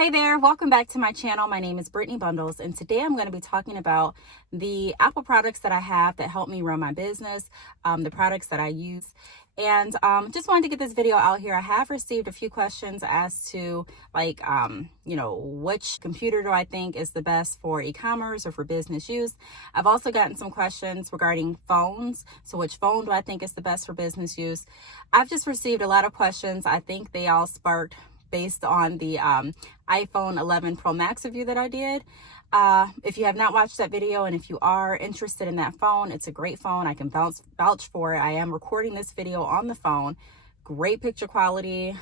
Hey there, welcome back to my channel. My name is Brittany Bundles, and today I'm going to be talking about the Apple products that I have that help me run my business, the products that I use. And just wanted to get this video out here. I have received a few questions as to which computer do I think is the best for e-commerce or for business use. I've also gotten some questions regarding phones. So which phone do I think is the best for business use? I've just received a lot of questions. I think they all sparked based on the iPhone 11 Pro Max review that I did. If you have not watched that video, and if you are interested in that phone, it's a great phone. I can vouch for it. I am recording this video on the phone. Great picture quality.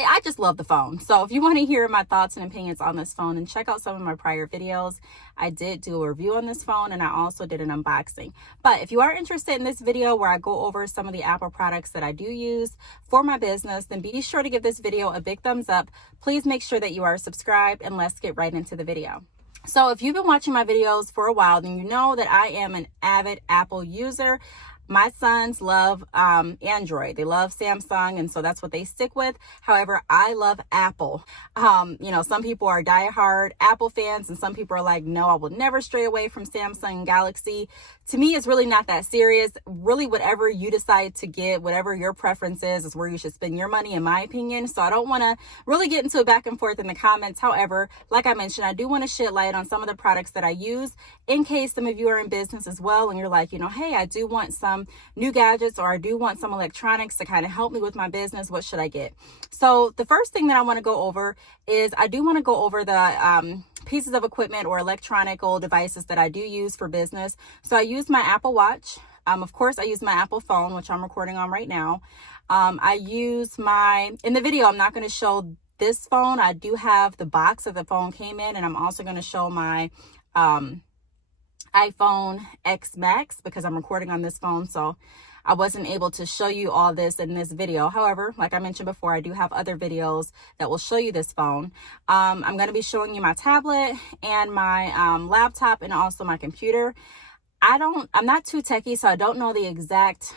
I just love the phone. So if you want to hear my thoughts and opinions on this phone, and check out some of my prior videos, I did do a review on this phone, and I also did an unboxing. But if you are interested in this video where I go over some of the Apple products that I do use for my business, then be sure to give this video a big thumbs up. Please make sure that you are subscribed, and let's get right into the video. So if you've been watching my videos for a while, then you know that I am an avid Apple user. My sons love Android. They love Samsung, and so that's what they stick with. However, I love Apple. Some people are diehard Apple fans, and some people are like, no, I will never stray away from Samsung and Galaxy. To me, it's really not that serious. Really, whatever you decide to get, whatever your preference is where you should spend your money, in my opinion. So I don't want to really get into a back and forth in the comments. However, like I mentioned, I do want to shed light on some of the products that I use in case some of you are in business as well, and you're like, hey, I do want some new gadgets, or I do want some electronics to kind of help me with my business. What should I get? So the first thing that I want to go over is I do want to go over the pieces of equipment or electronical devices that I do use for business. So I use my Apple Watch. Of course, I use my Apple phone, which I'm recording on right now. I use in the video, I'm not going to show this phone. I do have the box that the phone came in, and I'm also going to show my iPhone X Max because I'm recording on this phone, so I wasn't able to show you all this in this video. However, like I mentioned before, I do have other videos that will show you this phone. I'm going to be showing you my tablet and my laptop, and also my computer. I'm not too techie, so I don't know the exact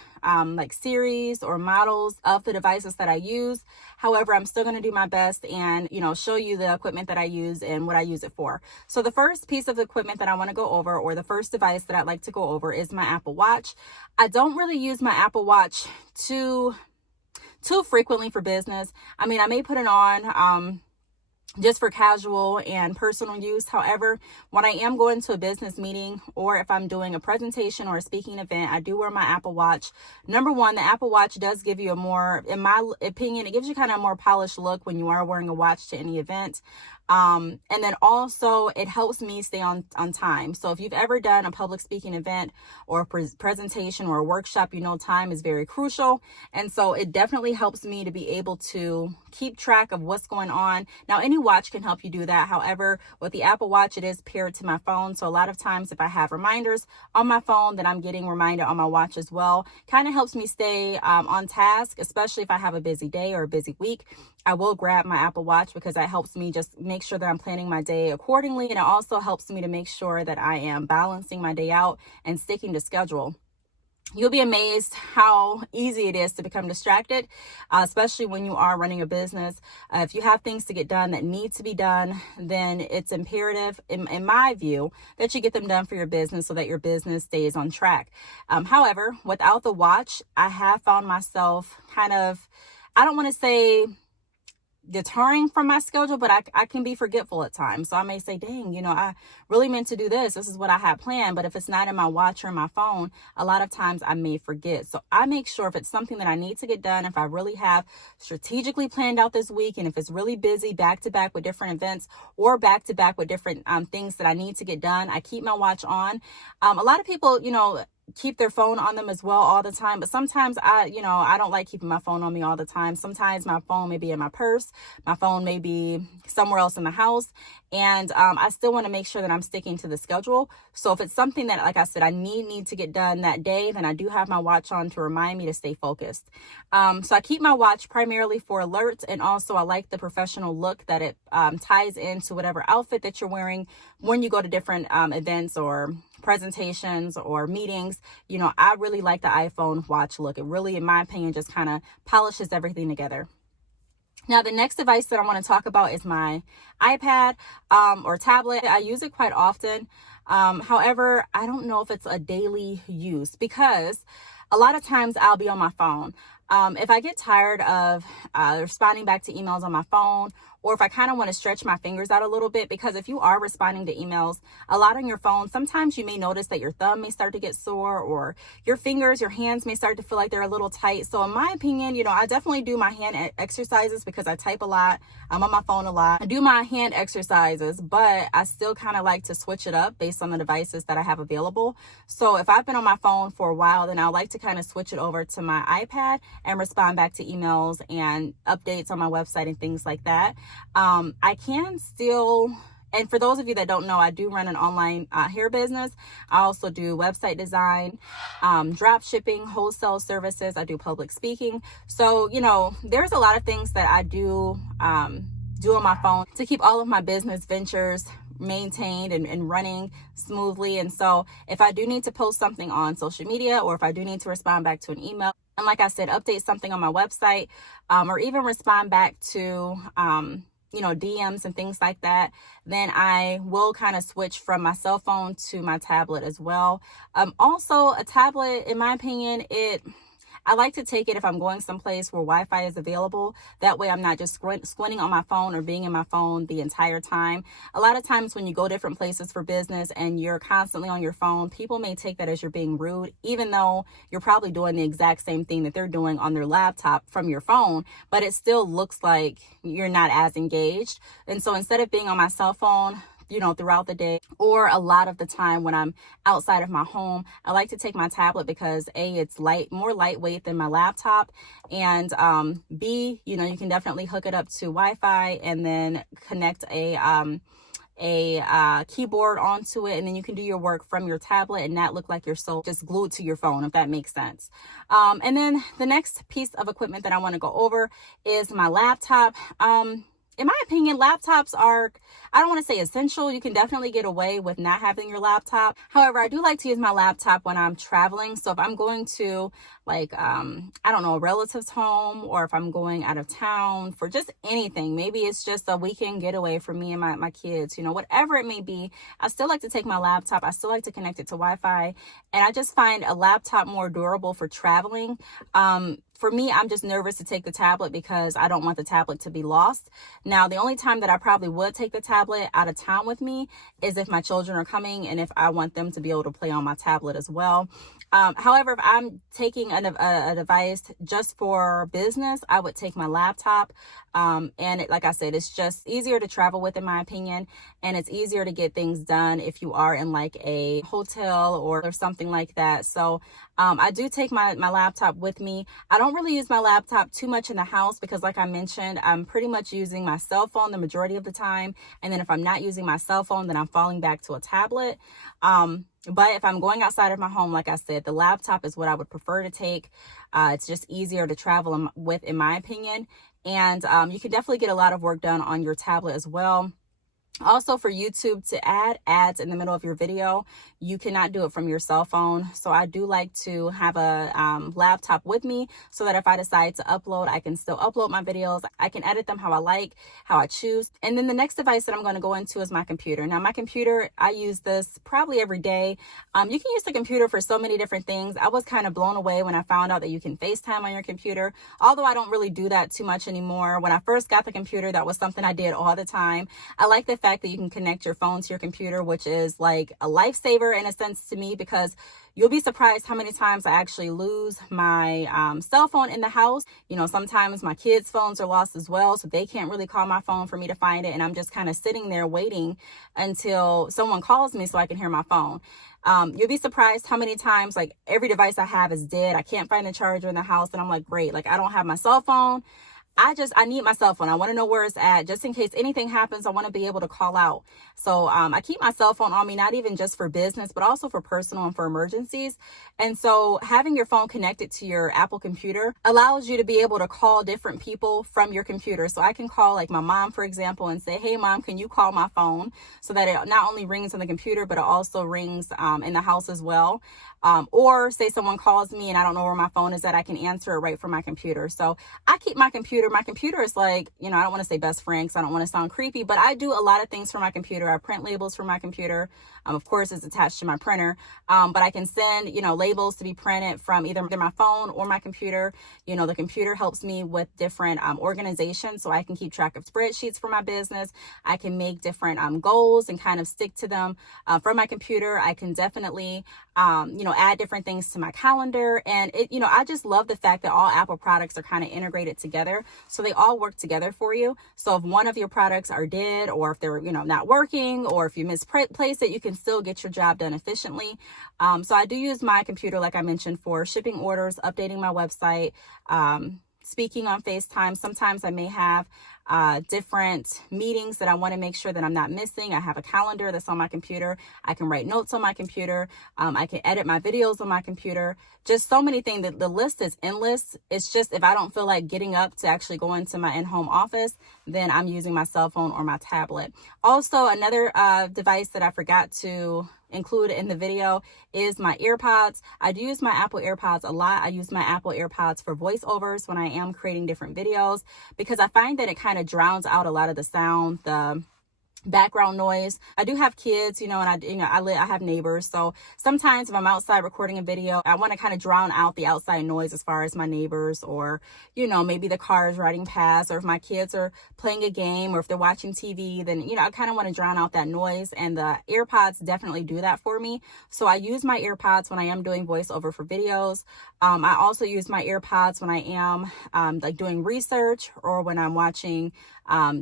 series or models of the devices that I use. However, I'm still going to do my best and, show you the equipment that I use and what I use it for. So the first piece of equipment that I want to go over, or the first device that I'd like to go over, is my Apple Watch. I don't really use my Apple Watch too frequently for business. I mean, I may put it on, just for casual and personal use. However, when I am going to a business meeting, or if I'm doing a presentation or a speaking event, I do wear my Apple Watch. Number one, the Apple Watch does give you in my opinion, it gives you kind of a more polished look when you are wearing a watch to any event. And then also it helps me stay on time. So if you've ever done a public speaking event or a presentation or a workshop, time is very crucial. And so it definitely helps me to be able to keep track of what's going on. Now, any watch can help you do that. However, with the Apple Watch, it is paired to my phone. So a lot of times if I have reminders on my phone, then I'm getting reminded on my watch as well. Kind of helps me stay on task, especially if I have a busy day or a busy week. I will grab my Apple Watch because that helps me just make sure that I'm planning my day accordingly. And it also helps me to make sure that I am balancing my day out and sticking to schedule. You'll be amazed how easy it is to become distracted, especially when you are running a business. If you have things to get done that need to be done, then it's imperative, in my view, that you get them done for your business so that your business stays on track. However, without the watch, I have found myself kind of, I don't want to say deterring from my schedule, but I can be forgetful at times. So I may say, dang, I really meant to do this. This is what I had planned. But if it's not in my watch or in my phone, a lot of times I may forget. So I make sure if it's something that I need to get done, if I really have strategically planned out this week, and if it's really busy back to back with different events or back to back with different things that I need to get done, I keep my watch on. A lot of people, keep their phone on them as well all the time. But sometimes I don't like keeping my phone on me all the time. Sometimes my phone may be in my purse. My phone may be somewhere else in the house. And I still want to make sure that I'm sticking to the schedule. So if it's something that, like I said, I need to get done that day, then I do have my watch on to remind me to stay focused. So I keep my watch primarily for alerts. And also I like the professional look that it ties into whatever outfit that you're wearing when you go to different events or presentations or meetings. I really like the iPhone watch look. It really, in my opinion, just kind of polishes everything together. Now, the next device that I want to talk about is my iPad or tablet. I use it quite often. However, I don't know if it's a daily use because a lot of times I'll be on my phone. If I get tired of responding back to emails on my phone, or if I kind of want to stretch my fingers out a little bit, because if you are responding to emails a lot on your phone, sometimes you may notice that your thumb may start to get sore, or your fingers, your hands may start to feel like they're a little tight. So in my opinion, I definitely do my hand exercises because I type a lot. I'm on my phone a lot. I do my hand exercises, but I still kind of like to switch it up based on the devices that I have available. So if I've been on my phone for a while, then I like to kind of switch it over to my iPad and respond back to emails and updates on my website and things like that. I can still, and for those of you that don't know, I do run an online hair business. I also do website design, drop shipping, wholesale services. I do public speaking. So, there's a lot of things that I do on my phone to keep all of my business ventures maintained and running smoothly. And so if I do need to post something on social media, or if I do need to respond back to an email, and like I said, update something on my website, or even respond back to DMs and things like that, then I will kind of switch from my cell phone to my tablet as well. Also, a tablet, in my opinion, I like to take it if I'm going someplace where Wi-Fi is available. That way I'm not just squinting on my phone or being in my phone the entire time. A lot of times when you go different places for business and you're constantly on your phone, people may take that as you're being rude, even though you're probably doing the exact same thing that they're doing on their laptop from your phone, but it still looks like you're not as engaged. And so instead of being on my cell phone, throughout the day, or a lot of the time when I'm outside of my home, I like to take my tablet because A, it's more lightweight than my laptop, and B, you can definitely hook it up to Wi-Fi and then connect a keyboard onto it, and then you can do your work from your tablet and not look like you're so just glued to your phone, if that makes sense. And then the next piece of equipment that I want to go over is my laptop. In my opinion, laptops are, I don't want to say essential. You can definitely get away with not having your laptop. However, I do like to use my laptop when I'm traveling. So if I'm going to a relative's home, or if I'm going out of town for just anything, maybe it's just a weekend getaway for me and my kids, whatever it may be, I still like to take my laptop. I still like to connect it to Wi-Fi. And I just find a laptop more durable for traveling. For me, I'm just nervous to take the tablet because I don't want the tablet to be lost. Now, the only time that I probably would take the tablet out of town with me is if my children are coming and if I want them to be able to play on my tablet as well. However, if I'm taking a device just for business, I would take my laptop. Like I said, it's just easier to travel with, in my opinion, and it's easier to get things done if you are in like a hotel or something like that. So I do take my laptop with me. I don't really use my laptop too much in the house because, like I mentioned, I'm pretty much using my cell phone the majority of the time. And then if I'm not using my cell phone, then I'm falling back to a tablet. But if I'm going outside of my home, like I said, the laptop is what I would prefer to take. It's just easier to travel with, in my opinion. And you can definitely get a lot of work done on your tablet as well. Also, for YouTube to add ads in the middle of your video, you cannot do it from your cell phone. So I do like to have a laptop with me so that if I decide to upload, I can still upload my videos. I can edit them how I like, how I choose. And then the next device that I'm going to go into is my computer. Now, my computer, I use this probably every day. You can use the computer for so many different things. I was kind of blown away when I found out that you can FaceTime on your computer, although I don't really do that too much anymore. When I first got the computer, that was something I did all the time. I like the fact that you can connect your phone to your computer, which is like a lifesaver in a sense to me, because you'll be surprised how many times I actually lose my cell phone in the house. Sometimes my kids' phones are lost as well, so they can't really call my phone for me to find it. And I'm just kind of sitting there waiting until someone calls me so I can hear my phone. You'll be surprised how many times, like, every device I have is dead. I can't find the charger in the house. And I'm like, great, like, I don't have my cell phone. I need my cell phone. I want to know where it's at just in case anything happens. I want to be able to call out. So I keep my cell phone on me, not even just for business, but also for personal and for emergencies. And so having your phone connected to your Apple computer allows you to be able to call different people from your computer. So I can call like my mom, for example, and say, hey, Mom, can you call my phone? So that it not only rings on the computer, but it also rings in the house as well. Or say someone calls me and I don't know where my phone is at, I can answer it right from my computer. So I keep my computer computer. My computer is like, you know, I don't want to say best friend because I don't want to sound creepy, but I do a lot of things for my computer. I print labels for my computer. Of course, it's attached to my printer, but I can send, you know, labels to be printed from either my phone or my computer. You know, the computer helps me with different organization, so I can keep track of spreadsheets for my business. I can make different goals and kind of stick to them from my computer. I can definitely, you know, add different things to my calendar. And it, you know, I just love the fact that all Apple products are kind of integrated together. So they all work together for you. So if one of your products are dead, or if they're, you know, not working, or if you misplace it, you can still get your job done efficiently. So I do use my computer, like I mentioned, for shipping orders, updating my website, speaking on FaceTime. Sometimes I may have different meetings that I want to make sure that I'm not missing. I have a calendar that's on my computer. I can write notes on my computer. I can edit my videos on my computer. Just so many things. The list is endless. It's just if I don't feel like getting up to actually go into my in-home office, then I'm using my cell phone or my tablet. Also, another device that I forgot to include in the video is my AirPods. I do use my Apple AirPods a lot. I use my Apple AirPods for voiceovers when I am creating different videos, because I find that it kind of drowns out a lot of the sound, the background noise. I do have kids, you know, and I have neighbors. So sometimes if I'm outside recording a video, I want to kind of drown out the outside noise as far as my neighbors, or, you know, maybe the cars riding past, or if my kids are playing a game, or if they're watching TV, then, you know, I kind of want to drown out that noise, and the AirPods definitely do that for me. So I use my AirPods when I am doing voiceover for videos. I also use my AirPods when I am like doing research, or when I'm watching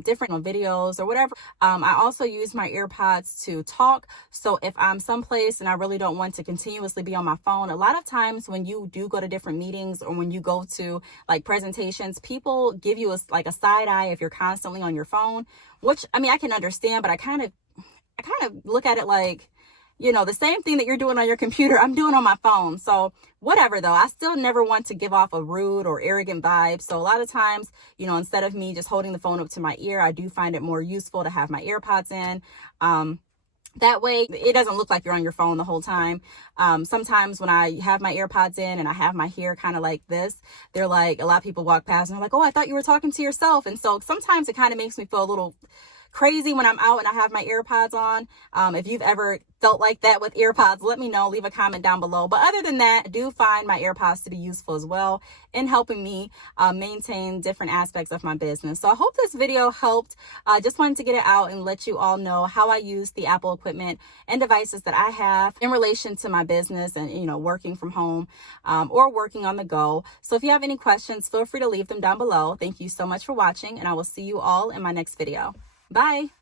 different videos or whatever. I also use my AirPods to talk. So if I'm someplace and I really don't want to continuously be on my phone, a lot of times when you do go to different meetings, or when you go to like presentations, people give you like a side eye if you're constantly on your phone, which, I mean, I can understand, but I kind of look at it like, you know, the same thing that you're doing on your computer, I'm doing on my phone. So whatever, though, I still never want to give off a rude or arrogant vibe. So a lot of times, you know, instead of me just holding the phone up to my ear, I do find it more useful to have my AirPods in. That way, it doesn't look like you're on your phone the whole time. Sometimes when I have my AirPods in and I have my hair kind of like this, they're like, a lot of people walk past and they're like, oh, I thought you were talking to yourself. And so sometimes it kind of makes me feel a little crazy when I'm out and I have my AirPods on. If you've ever felt like that with AirPods, let me know, leave a comment down below. But other than that, I do find my AirPods to be useful as well in helping me maintain different aspects of my business. So I hope this video helped. Just wanted to get it out and let you all know how I use the Apple equipment and devices that I have in relation to my business and, you know, working from home or working on the go. So if you have any questions, feel free to leave them down below. Thank you so much for watching, and I will see you all in my next video. Bye.